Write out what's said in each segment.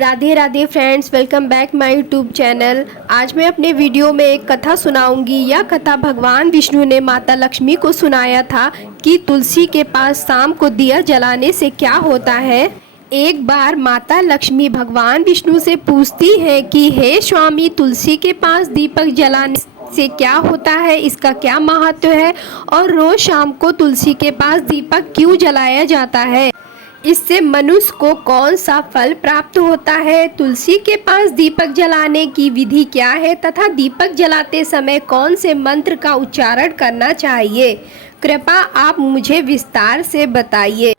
Radhe Radhe friends, welcome back my YouTube channel. आज मैं अपने वीडियो में एक कथा सुनाऊंगी। यह कथा भगवान विष्णु ने माता लक्ष्मी को सुनाया था कि तुलसी के पास शाम को दिया जलाने से क्या होता है। एक बार माता लक्ष्मी भगवान विष्णु से पूछती है कि हे स्वामी, तुलसी के पास दीपक जलाने से क्या होता है, इसका क्या महत्व है और रोज शाम को तुलसी के पास दीपक क्यों जलाया जाता है, इससे मनुष्य को कौन सा फल प्राप्त होता है, तुलसी के पास दीपक जलाने की विधि क्या है तथा दीपक जलाते समय कौन से मंत्र का उच्चारण करना चाहिए, कृपया आप मुझे विस्तार से बताइए।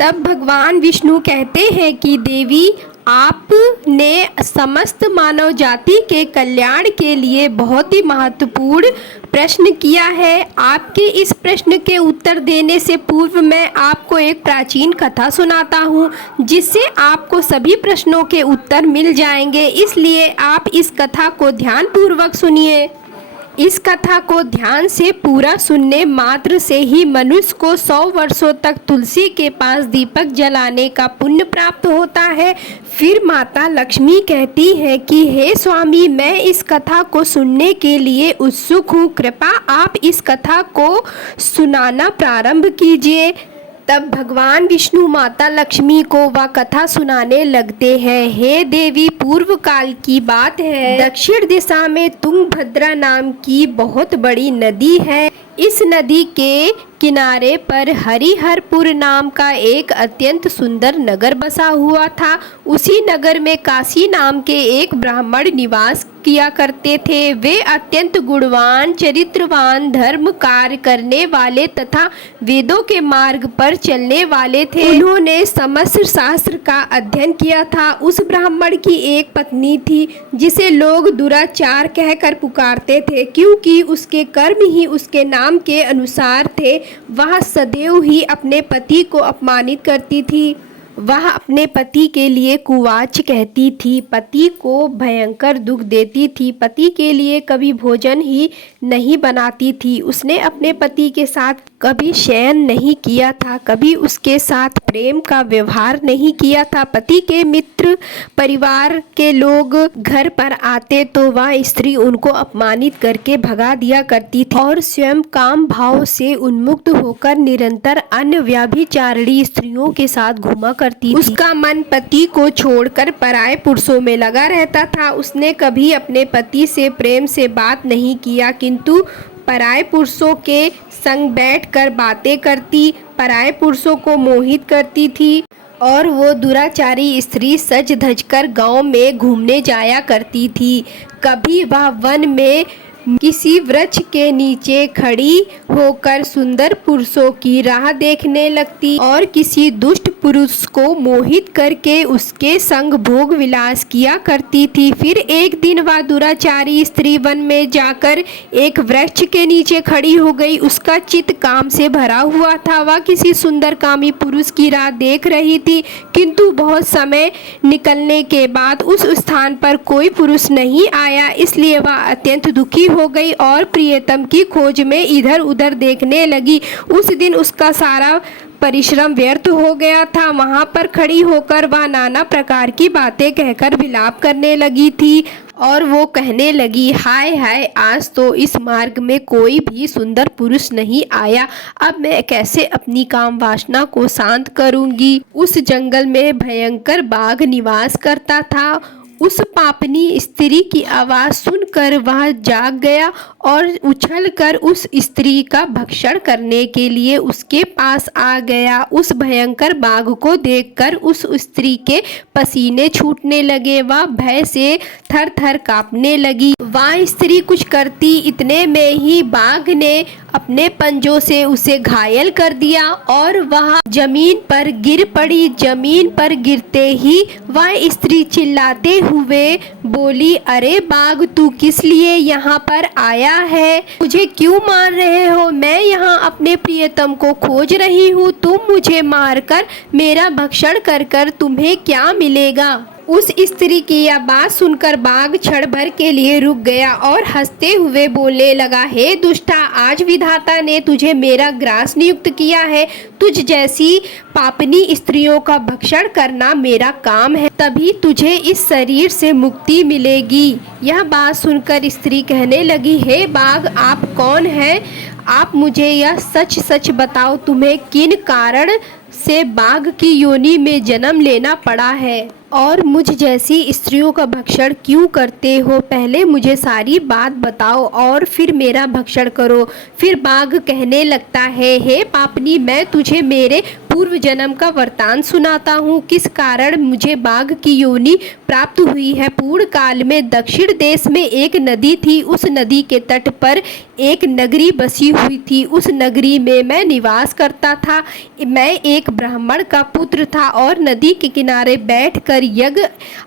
तब भगवान विष्णु कहते हैं कि देवी, आपने समस्त मानव जाति के कल्याण के लिए बहुत ही महत्वपूर्ण प्रश्न किया है। आपके इस प्रश्न के उत्तर देने से पूर्व मैं आपको एक प्राचीन कथा सुनाता हूँ, जिससे आपको सभी प्रश्नों के उत्तर मिल जाएंगे। इसलिए आप इस कथा को ध्यानपूर्वक सुनिए। इस कथा को ध्यान से पूरा सुनने मात्र से ही मनुष्य को 100 वर्षों तक तुलसी के पास दीपक जलाने का पुण्य प्राप्त होता है। फिर माता लक्ष्मी कहती है कि हे स्वामी, मैं इस कथा को सुनने के लिए उत्सुक हूँ, कृपया आप इस कथा को सुनाना प्रारंभ कीजिए। तब भगवान विष्णु माता लक्ष्मी को वह कथा सुनाने लगते हैं। हे देवी, पूर्व काल की बात है। दक्षिण दिशा में तुंगभद्रा नाम की बहुत बड़ी नदी है। इस नदी के किनारे पर हरिहरपुर नाम का एक अत्यंत सुंदर नगर बसा हुआ था। उसी नगर में काशी नाम के एक ब्राह्मण निवास किया करते थे। वे अत्यंत गुणवान, चरित्रवान, धर्म कार्य करने वाले तथा वेदों के मार्ग पर चलने वाले थे। उन्होंने समस्त शास्त्र का अध्ययन किया था। उस ब्राह्मण की एक पत्नी थी, जिसे लोग दुराचार कहकर पुकारते थे, क्योंकि उसके कर्म ही उसके नाम के अनुसार थे। वह सदैव ही अपने पति को अपमानित करती थी। वह अपने पति के लिए कुवाच कहती थी, पति को भयंकर दुख देती थी, पति के लिए कभी भोजन ही नहीं बनाती थी। उसने अपने पति के साथ कभी शयन नहीं किया था, कभी उसके साथ प्रेम का व्यवहार नहीं किया था। पति के मित्र परिवार के लोग घर पर आते तो वह स्त्री उनको अपमानित करके भगा दिया करती थी और स्वयं काम भाव से उन्मुक्त होकर निरंतर अन्य व्यभिचारिणी स्त्रियों के साथ घूमा करती थी। उसका मन पति को छोड़कर पराये पुरुषों में लगा रहता था। उसने कभी अपने पति से प्रेम से बात नहीं किया, किंतु पराये पुरुषों के संग बैठकर बातें करती, पराये पुरुषों को मोहित करती थी और वो दुराचारी स्त्री सज धज कर गाँव में घूमने जाया करती थी। कभी वह वन में किसी वृक्ष के नीचे खड़ी होकर सुंदर पुरुषों की राह देखने लगती और किसी दुष्ट पुरुष को मोहित करके उसके संग भोग विलास किया करती थी। फिर एक दिन वह दुराचारी स्त्री वन में जाकर एक वृक्ष के नीचे खड़ी हो गई। उसका चित्त काम से भरा हुआ था। वह किसी सुंदर कामी पुरुष की राह देख रही थी, किंतु बहुत समय निकलने के बाद उस स्थान पर कोई पुरुष नहीं आया। इसलिए वह अत्यंत दुखी हो गई और प्रियतम की खोज में इधर उधर देखने लगी। उस दिन उसका सारा परिश्रम व्यर्थ हो गया था। वहां पर खड़ी होकर वह नाना प्रकार की बातें कहकर विलाप करने लगी थी और वो कहने लगी, हाय हाय, आज तो इस मार्ग में कोई भी सुंदर पुरुष नहीं आया। अब मैं कैसे अपनी काम वासना को शांत करूंगी। उस जंगल में भयंकर बाघ निवास करता था। उस पापनी स्त्री की आवाज़ सुनकर वह जाग गया और उछलकर उस स्त्री का भक्षण करने के लिए उसके पास आ गया। उस भयंकर बाघ को देखकर उस स्त्री के पसीने छूटने लगे। वह भय से थर थर कांपने लगी। वह स्त्री कुछ करती, इतने में ही बाघ ने अपने पंजों से उसे घायल कर दिया और वह जमीन पर गिर पड़ी। जमीन पर गिरते ही वह स्त्री चिल्लाते हुए बोली, अरे बाघ, तू किस लिए यहाँ पर आया है? मुझे क्यों मार रहे हो? मैं यहाँ अपने प्रियतम को खोज रही हूँ। तुम मुझे मारकर मेरा भक्षण कर कर तुम्हें क्या मिलेगा? उस स्त्री की यह बात सुनकर बाघ क्षण भर के लिए रुक गया और हंसते हुए बोलने लगा, हे दुष्टा, आज विधाता ने तुझे मेरा ग्रास नियुक्त किया है। तुझ जैसी पापनी स्त्रियों का भक्षण करना मेरा काम है, तभी तुझे इस शरीर से मुक्ति मिलेगी। यह बात सुनकर स्त्री कहने लगी, हे बाघ, आप कौन हैं? आप मुझे यह सच सच बताओ, तुम्हें किन कारण से बाघ की योनि में जन्म लेना पड़ा है और मुझ जैसी स्त्रियों का भक्षण क्यों करते हो? पहले मुझे सारी बात बताओ और फिर मेरा भक्षण करो। फिर बाघ कहने लगता है, हे पापनी, मैं तुझे मेरे पूर्व जन्म का वृतांत सुनाता हूँ, किस कारण मुझे बाघ की योनि प्राप्त हुई है। पूर्ण काल में दक्षिण देश में एक नदी थी। उस नदी के तट पर एक नगरी बसी हुई थी। उस नगरी में मैं निवास करता था। मैं एक ब्राह्मण का पुत्र था और नदी के किनारे बैठकर यज्ञ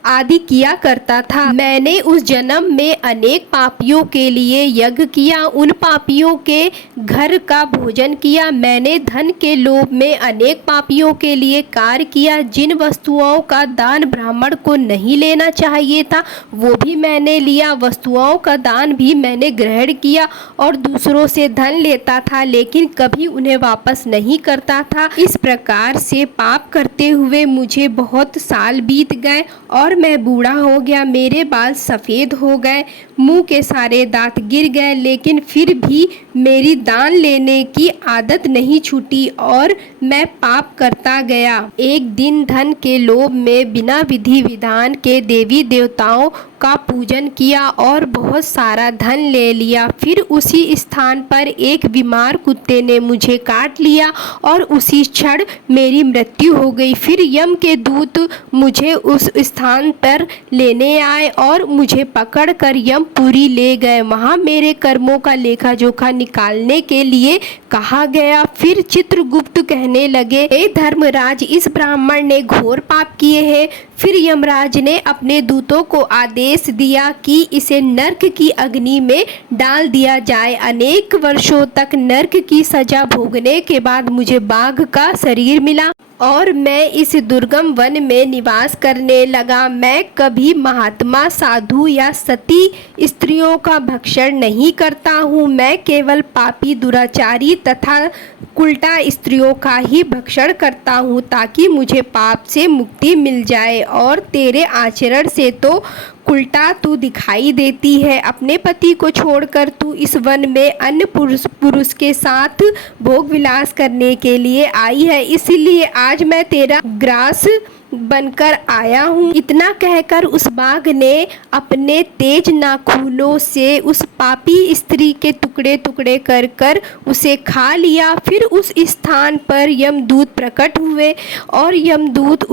आदि किया करता था। मैंने उस जन्म में अनेक पापियों के लिए यज्ञ किया, उन पापियों के घर का भोजन किया। मैंने धन के लोभ में अनेक पापियों के लिए कार्य किया। जिन वस्तुओं का दान ब्राह्मण को नहीं लेना चाहिए था वो भी मैंने लिया। वस्तुओं का दान भी मैंने ग्रहण किया और दूसरों से धन लेता था, लेकिन कभी उन्हें वापस नहीं करता था। इस प्रकार से पाप करते हुए मुझे बहुत साल बीत गए और मैं बूढ़ा हो गया। मेरे बाल सफ़ेद हो गए, मुंह के सारे दांत गिर गए, लेकिन फिर भी मेरी दान लेने की आदत नहीं छूटी और मैं पाप करता गया। एक दिन धन के लोभ में बिना विधि विधान के देवी देवताओं का पूजन किया और बहुत सारा धन ले लिया। फिर उसी स्थान पर एक बीमार कुत्ते ने मुझे काट लिया और उसी क्षण मेरी मृत्यु हो गई। फिर यम के दूत मुझे उस स्थान पर लेने आए और मुझे पकड़कर यमपुरी ले गए। वहाँ मेरे कर्मों का लेखा जोखा निकालने के लिए कहा गया। फिर चित्रगुप्त कहने लगे, हे धर्मराज, इस ब्राह्मण ने घोर पाप किए हैं। फिर यमराज ने अपने दूतों को आदेश दिया कि इसे नर्क की अग्नि में डाल दिया जाए। अनेक वर्षों तक नर्क की सजा भोगने के बाद मुझे बाघ का शरीर मिला और मैं इस दुर्गम वन में निवास करने लगा। मैं कभी महात्मा, साधु या सती स्त्रियों का भक्षण नहीं करता हूँ। मैं केवल पापी, दुराचारी तथा उल्टा स्त्रियों का ही भक्षण करता हूँ, ताकि मुझे पाप से मुक्ति मिल जाए। और तेरे आचरण से तो उल्टा तू दिखाई देती है। अपने पति को छोड़कर तू इस वन में अन्य पुरुष के साथ भोग विलास करने के लिए आई है, इसलिए आज मैं तेरा ग्रास बनकर आया हूँ। इतना कहकर उस बाघ ने अपने तेज नाखूनों से उस पापी स्त्री के टुकड़े टुकड़े कर कर उसे खा लिया। फिर उस स्थान पर यमदूत प्रकट हुए और यमदूत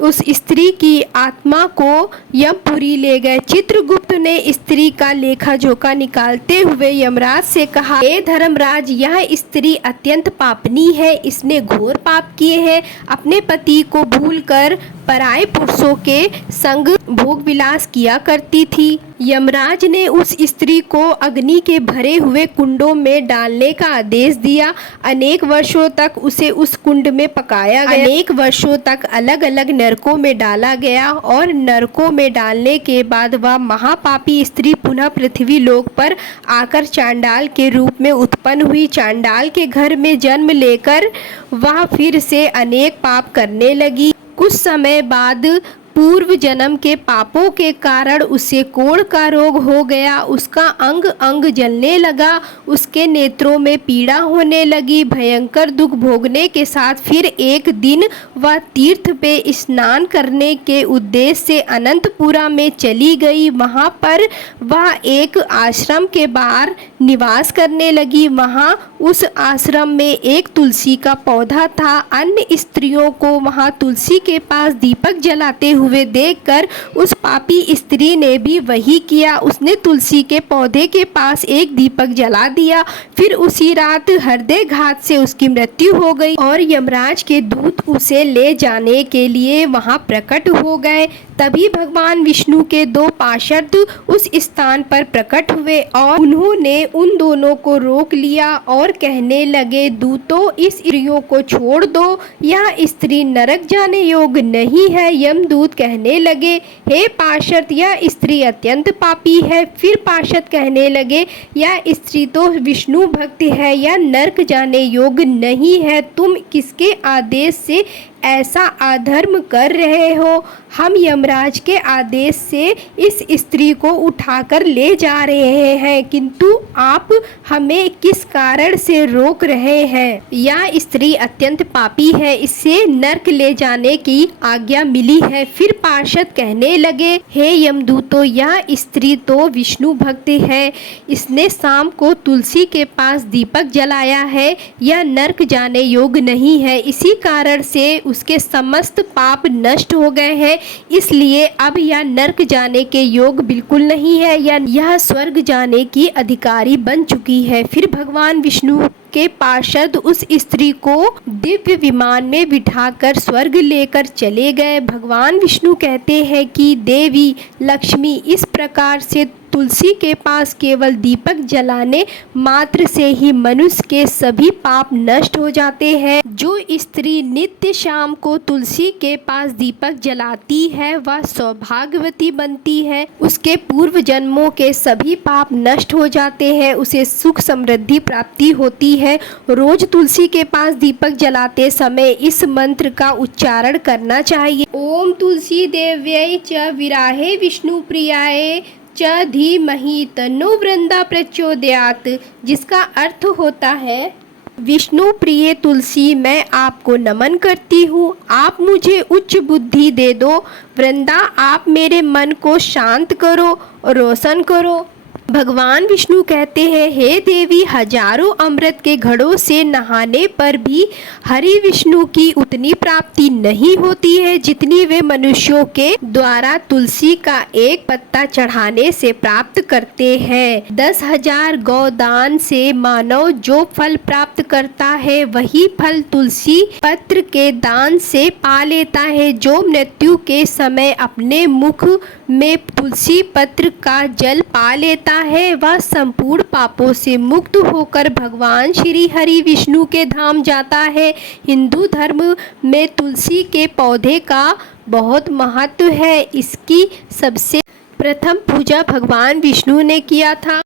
उस स्त्री की आत्मा को यमपुरी ले गए। चित्रगुप्त ने स्त्री का लेखा जोखा निकालते हुए यमराज से कहा, हे धर्मराज, यह स्त्री अत्यंत पापनी है। इसने घोर पाप किए हैं। अपने पति को भूलकर पराये पुरुषों के संग भोग विलास किया करती थी। यमराज ने उस स्त्री को अग्नि के भरे हुए कुंडों में डालने का आदेश दिया। अनेक वर्षों तक उसे उस कुंड में पकाया गया। अनेक वर्षों तक अलग अलग नरकों में डाला गया और नरकों में डालने के बाद वह महापापी स्त्री पुनः पृथ्वी लोक पर आकर चांडाल के रूप में उत्पन्न हुई। चांडाल के घर में जन्म लेकर वह फिर से अनेक पाप करने लगी। कुछ समय बाद पूर्व जन्म के पापों के कारण उसे कोढ़ का रोग हो गया। उसका अंग अंग जलने लगा, उसके नेत्रों में पीड़ा होने लगी। भयंकर दुख भोगने के साथ फिर एक दिन वह तीर्थ पे स्नान करने के उद्देश्य से अनंतपुरा में चली गई। वहाँ पर वह एक आश्रम के बाहर निवास करने लगी। वहाँ उस आश्रम में एक तुलसी का पौधा था। अन्य स्त्रियों को वहाँ तुलसी के पास दीपक जलाते हुए देखकर उस पापी स्त्री ने भी वही किया। उसने तुलसी के पौधे के पास एक दीपक जला दिया। फिर उसी रात हृदय घात से उसकी मृत्यु हो गई और यमराज के दूत उसे ले जाने के लिए वहां प्रकट हो गए। तभी भगवान विष्णु के दो पार्षद उस स्थान पर प्रकट हुए और उन्होंने उन दोनों को रोक लिया और कहने लगे, दूतों इस स्त्रियों को छोड़ दो, यह स्त्री नरक जाने योग्य नहीं है। यमदूत कहने लगे, हे पार्षद, यह स्त्री अत्यंत पापी है। फिर पार्षद कहने लगे, यह स्त्री तो विष्णु भक्त है, यह नरक जाने योग्य नहीं है। तुम किसके आदेश से ऐसा अधर्म कर रहे हो? हम यमराज के आदेश से इस स्त्री को उठाकर ले जा रहे हैं, किंतु आप हमें किस कारण से रोक रहे हैं? यह स्त्री अत्यंत पापी है, इससे नरक ले जाने की आज्ञा मिली है। फिर पार्षद कहने लगे, हे यमदूतों, यह स्त्री तो विष्णु भक्त है, इसने शाम को तुलसी के पास दीपक जलाया है, यह नरक जाने योग्य नहीं है। इसी कारण से उसके समस्त पाप नष्ट हो गए हैं, इसलिए अब यह नरक जाने के योग बिल्कुल नहीं है, यह स्वर्ग जाने की अधिकारी बन चुकी है। फिर भगवान विष्णु के पार्षद उस स्त्री को दिव्य विमान में बिठाकर स्वर्ग लेकर चले गए। भगवान विष्णु कहते हैं कि देवी लक्ष्मी, इस प्रकार से तुलसी के पास केवल दीपक जलाने मात्र से ही मनुष्य के सभी पाप नष्ट हो जाते हैं। जो स्त्री नित्य शाम को तुलसी के पास दीपक जलाती है वह सौभाग्यवती बनती है, उसके पूर्व जन्मों के सभी पाप नष्ट हो जाते हैं, उसे सुख समृद्धि प्राप्ति होती है। रोज तुलसी के पास दीपक जलाते समय इस मंत्र का उच्चारण करना चाहिए। ओम तुलसी देव्यै च विराहे विष्णु प्रियाय च धीमहि तन्नो वृंदा प्रचोदयात्, जिसका अर्थ होता है, विष्णु प्रिय तुलसी, मैं आपको नमन करती हूँ, आप मुझे उच्च बुद्धि दे दो। वृंदा, आप मेरे मन को शांत करो और रोशन करो। भगवान विष्णु कहते हैं, हे देवी, हजारों अमृत के घड़ों से नहाने पर भी हरि विष्णु की उतनी प्राप्ति नहीं होती है जितनी वे मनुष्यों के द्वारा तुलसी का एक पत्ता चढ़ाने से प्राप्त करते हैं। 10,000 गौदान से मानव जो फल प्राप्त करता है वही फल तुलसी पत्र के दान से पा लेता है। जो मृत्यु के समय अपने मुख में तुलसी पत्र का जल पा लेता है वह संपूर्ण पापों से मुक्त होकर भगवान श्री हरि विष्णु के धाम जाता है। हिंदू धर्म में तुलसी के पौधे का बहुत महत्व है। इसकी सबसे प्रथम पूजा भगवान विष्णु ने किया था।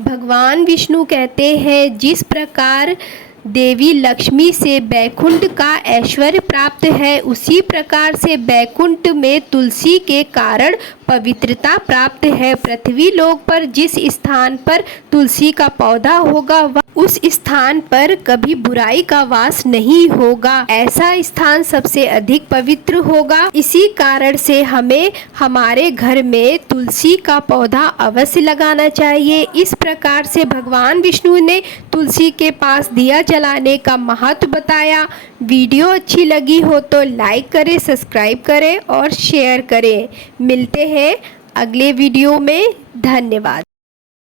भगवान विष्णु कहते हैं, जिस प्रकार देवी लक्ष्मी से बैकुंठ का ऐश्वर्य प्राप्त है, उसी प्रकार से बैकुंठ में तुलसी के कारण पवित्रता प्राप्त है। पृथ्वी लोक पर जिस स्थान पर तुलसी का पौधा होगा वह उस स्थान पर कभी बुराई का वास नहीं होगा, ऐसा स्थान सबसे अधिक पवित्र होगा। इसी कारण से हमें हमारे घर में तुलसी का पौधा अवश्य लगाना चाहिए। इस प्रकार से भगवान विष्णु ने तुलसी के पास दिया जलाने का महत्व बताया। वीडियो अच्छी लगी हो तो लाइक करें, सब्सक्राइब करें और शेयर करें। मिलते हैं अगले वीडियो में। धन्यवाद।